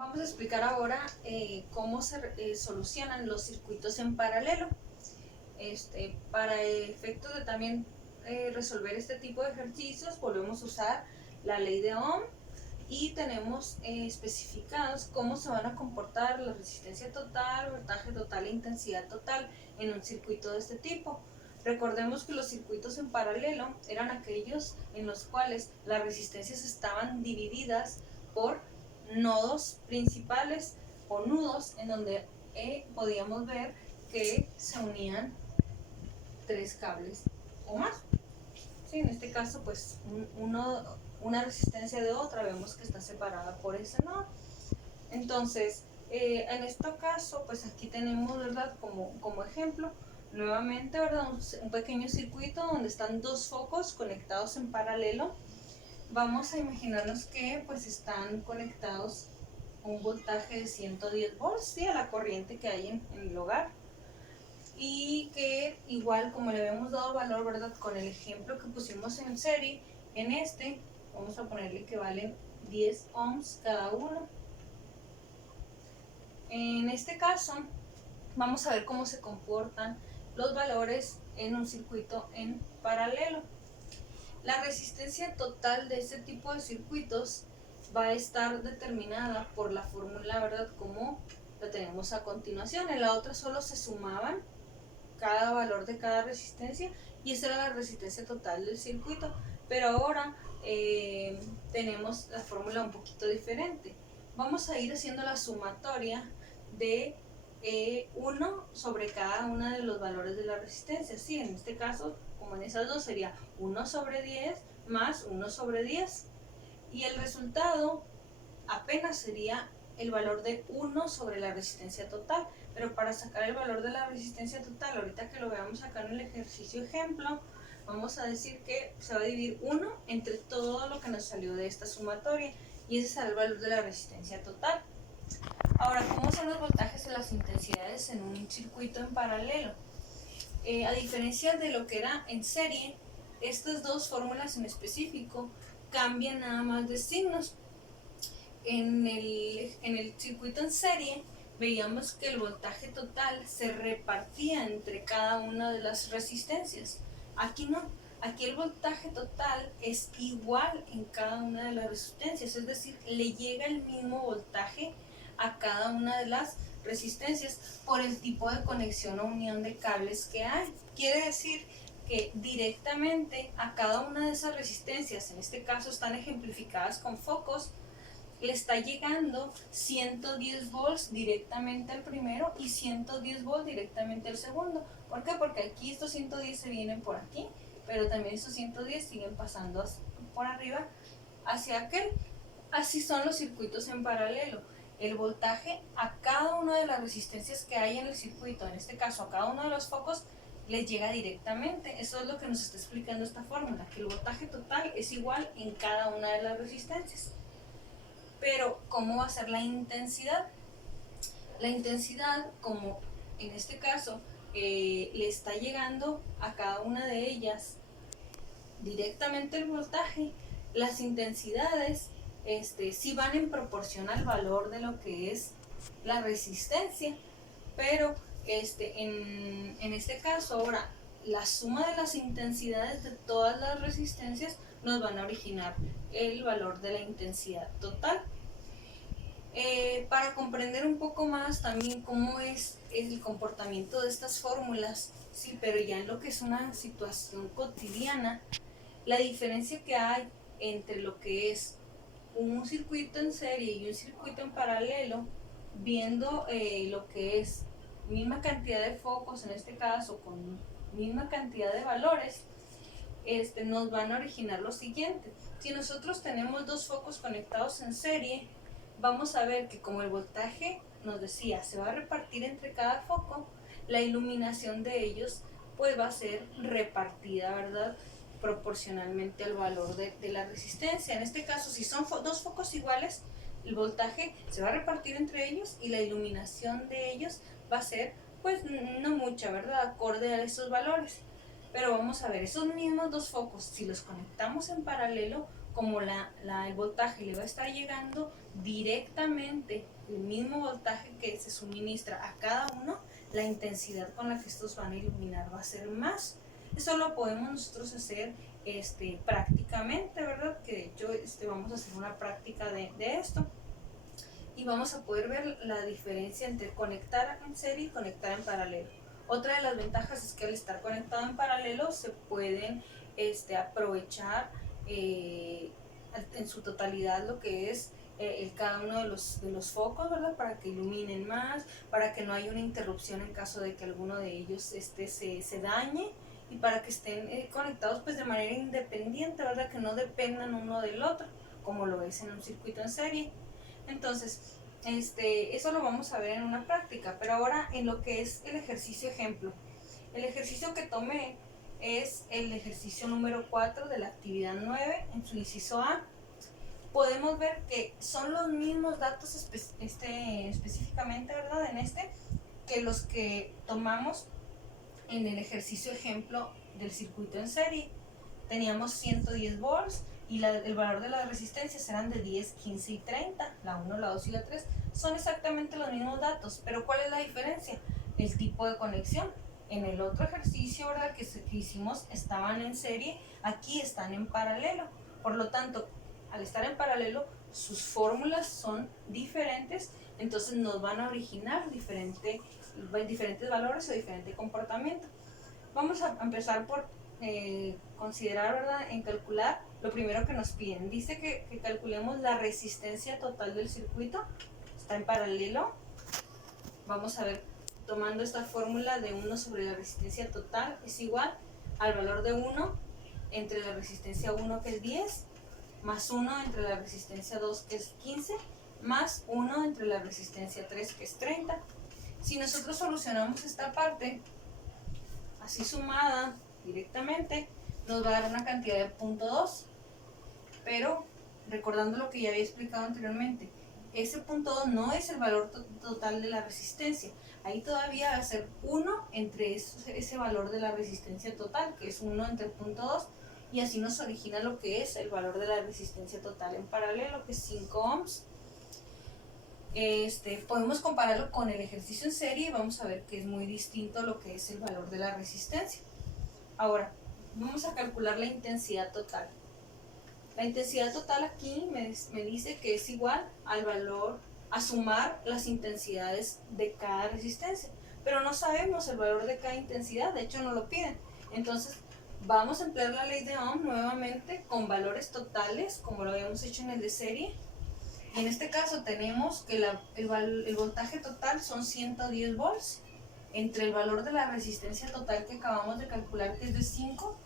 Vamos a explicar ahora cómo se solucionan los circuitos en paralelo. Para efectos de también resolver este tipo de ejercicios, volvemos a usar la ley de Ohm y tenemos especificados cómo se van a comportar la resistencia total, voltaje total e intensidad total en un circuito de este tipo. Recordemos que los circuitos en paralelo eran aquellos en los cuales las resistencias estaban divididas por nodos principales o nudos en donde podíamos ver que se unían tres cables o más. Sí, en este caso pues una resistencia de otra vemos que está separada por ese nodo. Entonces en este caso pues aquí tenemos, ¿verdad? Como ejemplo nuevamente, ¿verdad? Un pequeño circuito donde están dos focos conectados en paralelo. Vamos a imaginarnos que pues están conectados a un voltaje de 110 volts, ¿sí? A la corriente que hay en el hogar. Y que igual como le habíamos dado valor, ¿verdad? Con el ejemplo que pusimos en serie, en este vamos a ponerle que valen 10 ohms cada uno. En este caso vamos a ver cómo se comportan los valores en un circuito en paralelo. La resistencia total de este tipo de circuitos va a estar determinada por la fórmula, ¿verdad? Como la tenemos a continuación. En la otra solo se sumaban cada valor de cada resistencia y esa era la resistencia total del circuito. Pero ahora tenemos la fórmula un poquito diferente. Vamos a ir haciendo la sumatoria de 1 sobre cada uno de los valores de la resistencia. Sí, en este caso, como en esas dos, sería 1 sobre 10 más 1 sobre 10. Y el resultado apenas sería el valor de 1 sobre la resistencia total. Pero para sacar el valor de la resistencia total, ahorita que lo veamos acá en el ejercicio ejemplo, vamos a decir que se va a dividir 1 entre todo lo que nos salió de esta sumatoria y ese será el valor de la resistencia total. Ahora, ¿cómo son los voltajes y las intensidades en un circuito en paralelo? A diferencia de lo que era en serie, estas dos fórmulas en específico cambian nada más de signos. En el circuito en serie veíamos que el voltaje total se repartía entre cada una de las resistencias. Aquí no, aquí el voltaje total es igual en cada una de las resistencias, es decir, le llega el mismo voltaje a cada una de las resistencias por el tipo de conexión o unión de cables que hay. Quiere decir que directamente a cada una de esas resistencias, en este caso están ejemplificadas con focos, le está llegando 110 volts directamente al primero y 110 volts directamente al segundo. ¿Por qué? Porque aquí estos 110 se vienen por aquí, pero también estos 110 siguen pasando por arriba hacia aquel. Así son los circuitos en paralelo. El voltaje a cada una de las resistencias que hay en el circuito, en este caso a cada uno de los focos, les llega directamente. Eso es lo que nos está explicando esta fórmula, que el voltaje total es igual en cada una de las resistencias. Pero, ¿cómo va a ser la intensidad? La intensidad, como en este caso, le está llegando a cada una de ellas directamente el voltaje, las intensidades sí van en proporción al valor de lo que es la resistencia, pero en este caso ahora la suma de las intensidades de todas las resistencias nos van a originar el valor de la intensidad total. Para comprender un poco más también cómo es el comportamiento de estas fórmulas, sí, pero ya en lo que es una situación cotidiana, la diferencia que hay entre lo que es un circuito en serie y un circuito en paralelo, viendo lo que es misma cantidad de focos, en este caso con misma cantidad de valores, nos van a originar lo siguiente. Si nosotros tenemos dos focos conectados en serie, vamos a ver que como el voltaje nos decía se va a repartir entre cada foco, la iluminación de ellos pues va a ser repartida, ¿verdad?, proporcionalmente al valor de la resistencia. En este caso, si son dos focos iguales, el voltaje se va a repartir entre ellos y la iluminación de ellos va a ser pues no mucha, ¿verdad?, acorde a esos valores. Pero vamos a ver, esos mismos dos focos, si los conectamos en paralelo, como el voltaje le va a estar llegando directamente, el mismo voltaje que se suministra a cada uno, la intensidad con la que estos van a iluminar va a ser más. Eso lo podemos nosotros hacer prácticamente, ¿verdad? Que de hecho vamos a hacer una práctica de esto. Y vamos a poder ver la diferencia entre conectar en serie y conectar en paralelo. Otra de las ventajas es que al estar conectado en paralelo se pueden aprovechar en su totalidad lo que es cada uno de los focos, ¿verdad? Para que iluminen más, para que no haya una interrupción en caso de que alguno de ellos se dañe, y para que estén conectados pues de manera independiente, ¿verdad? Que no dependan uno del otro, como lo es en un circuito en serie. Entonces, eso lo vamos a ver en una práctica, pero ahora en lo que es el ejercicio ejemplo. El ejercicio que tomé es el ejercicio número 4 de la actividad 9 en su inciso A. Podemos ver que son los mismos datos específicamente, ¿verdad? Que los que tomamos en el ejercicio ejemplo del circuito en serie. Teníamos 110 volts y el valor de las resistencias eran de 10, 15 y 30, la 1, la 2 y la 3. Son exactamente los mismos datos, pero ¿cuál es la diferencia? El tipo de conexión. En el otro ejercicio, ¿verdad?, que hicimos, estaban en serie, aquí están en paralelo. Por lo tanto, al estar en paralelo, sus fórmulas son diferentes, entonces nos van a originar diferentes valores o diferente comportamiento. Vamos a empezar por considerar, ¿verdad?, en calcular lo primero que nos piden. Dice que calculemos la resistencia total del circuito, está en paralelo. Vamos a ver, tomando esta fórmula de 1 sobre la resistencia total es igual al valor de 1 entre la resistencia 1, que es 10, más 1 entre la resistencia 2, que es 15, más 1 entre la resistencia 3, que es 30. Si nosotros solucionamos esta parte así sumada directamente, nos va a dar una cantidad de 0.2, pero recordando lo que ya había explicado anteriormente, ese 0.2 no es el valor total de la resistencia. Ahí todavía va a ser 1 entre ese valor de la resistencia total, que es 1 entre 0.2, y así nos origina lo que es el valor de la resistencia total en paralelo, que es 5 ohms. Podemos compararlo con el ejercicio en serie y vamos a ver que es muy distinto lo que es el valor de la resistencia. Ahora, vamos a calcular la intensidad total. La intensidad total aquí me dice que es igual al valor, a sumar las intensidades de cada resistencia, pero no sabemos el valor de cada intensidad, de hecho no lo piden. Entonces vamos a emplear la ley de Ohm nuevamente con valores totales, como lo habíamos hecho en el de serie. En este caso tenemos que el voltaje total son 110 volts, entre el valor de la resistencia total que acabamos de calcular, que es de 5,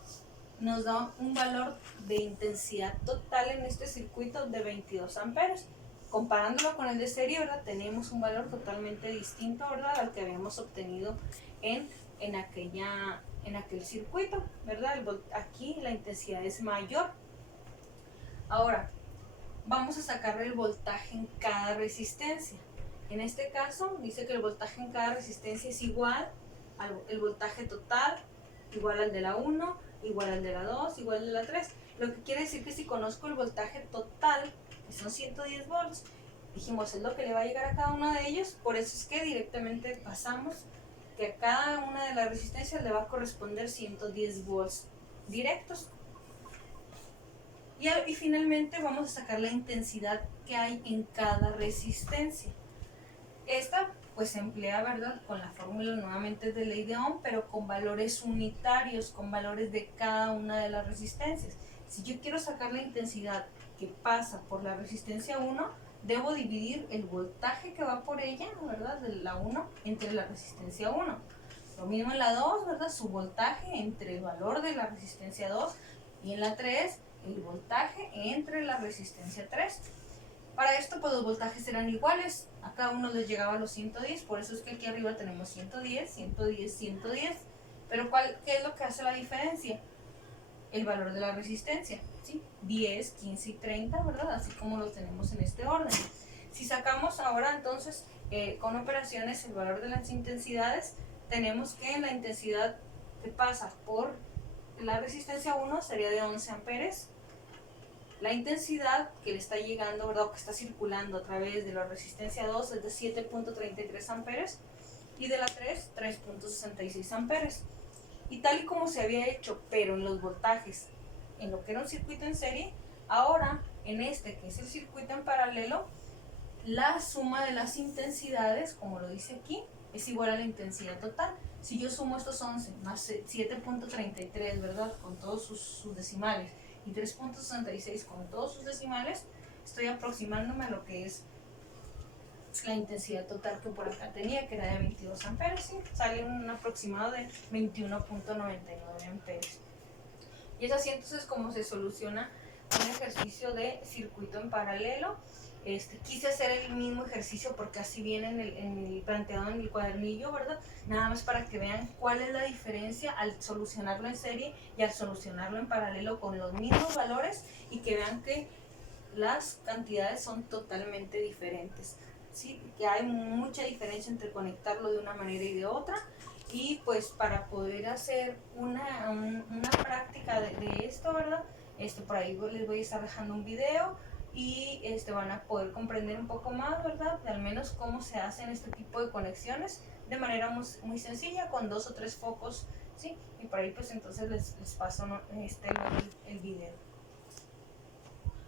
nos da un valor de intensidad total en este circuito de 22 amperes. Comparándolo con el de serie, ¿verdad?, tenemos un valor totalmente distinto, ¿verdad?, al que habíamos obtenido en aquel circuito, ¿verdad? Aquí la intensidad es mayor. Ahora, vamos a sacar el voltaje en cada resistencia. En este caso dice que el voltaje en cada resistencia es igual al voltaje total, igual al de la 1, igual al de la 2, igual al de la 3. Lo que quiere decir que si conozco el voltaje total, que son 110 volts, dijimos es lo que le va a llegar a cada uno de ellos. Por eso es que directamente pasamos que a cada una de las resistencias le va a corresponder 110 volts directos. Y finalmente vamos a sacar la intensidad que hay en cada resistencia. Esta pues se emplea, ¿verdad?, con la fórmula nuevamente de ley de Ohm, pero con valores unitarios, con valores de cada una de las resistencias. Si yo quiero sacar la intensidad que pasa por la resistencia 1, debo dividir el voltaje que va por ella, ¿verdad?, de la 1 entre la resistencia 1. Lo mismo en la 2, ¿verdad?, su voltaje entre el valor de la resistencia 2, y en la 3, el voltaje entre la resistencia 3. Para esto pues los voltajes eran iguales, a cada uno les llegaba a los 110, por eso es que aquí arriba tenemos 110, 110, 110. Pero ¿qué es lo que hace la diferencia? El valor de la resistencia, ¿sí? 10, 15 y 30, ¿verdad? Así como lo tenemos en este orden. Si sacamos ahora entonces con operaciones el valor de las intensidades, tenemos que la intensidad que pasa por la resistencia 1 sería de 11 amperes, La intensidad que le está llegando, ¿verdad? O que está circulando a través de la resistencia 2 es de 7.33 amperes y de la 3, 3.66 amperes. Y tal y como se había hecho, pero en los voltajes, en lo que era un circuito en serie, ahora en este que es el circuito en paralelo, la suma de las intensidades, como lo dice aquí, es igual a la intensidad total. Si yo sumo estos 11 más 7.33, ¿verdad? Con todos sus decimales, y 3.66 con todos sus decimales, estoy aproximándome a lo que es la intensidad total que por acá tenía, que era de 22 amperes, ¿sí? Sale un aproximado de 21.99 amperes. Y es así entonces como se soluciona un ejercicio de circuito en paralelo. Quise hacer el mismo ejercicio porque así viene en el planteado en el cuadernillo, ¿verdad? Nada más para que vean cuál es la diferencia al solucionarlo en serie y al solucionarlo en paralelo con los mismos valores, y que vean que las cantidades son totalmente diferentes, ¿sí? Que hay mucha diferencia entre conectarlo de una manera y de otra. Y pues para poder hacer una práctica de esto, ¿verdad? Por ahí les voy a estar dejando un video y van a poder comprender un poco más, ¿verdad? De al menos cómo se hacen este tipo de conexiones de manera muy, muy sencilla con 2 o 3 focos, ¿sí? Y por ahí pues entonces les paso el video.